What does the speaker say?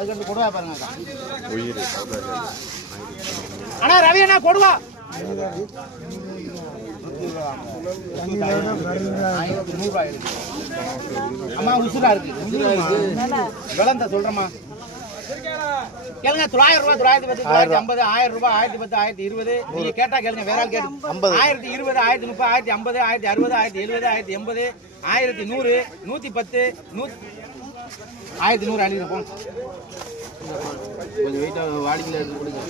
அதுக்கு கொடுவா பாருங்க அண்ணா ரவி அண்ணா கொடுவா அம்மா உசுரா இருக்கு விளந்த சொல்றேம்மா கேளுங்க 900 ரூபாய் 910 950 1000 ரூபாய் 1010 1020 நீங்க கேட்டா கேளுங்க வேற ஆள் கேட்டு 1020 1030 1050 1060 1070 1080 1100 110 1110 1100 அழிங்க போங்க கொஞ்சம் வெயிட்டா வாடிக்கையில எடுத்து கொடுங்க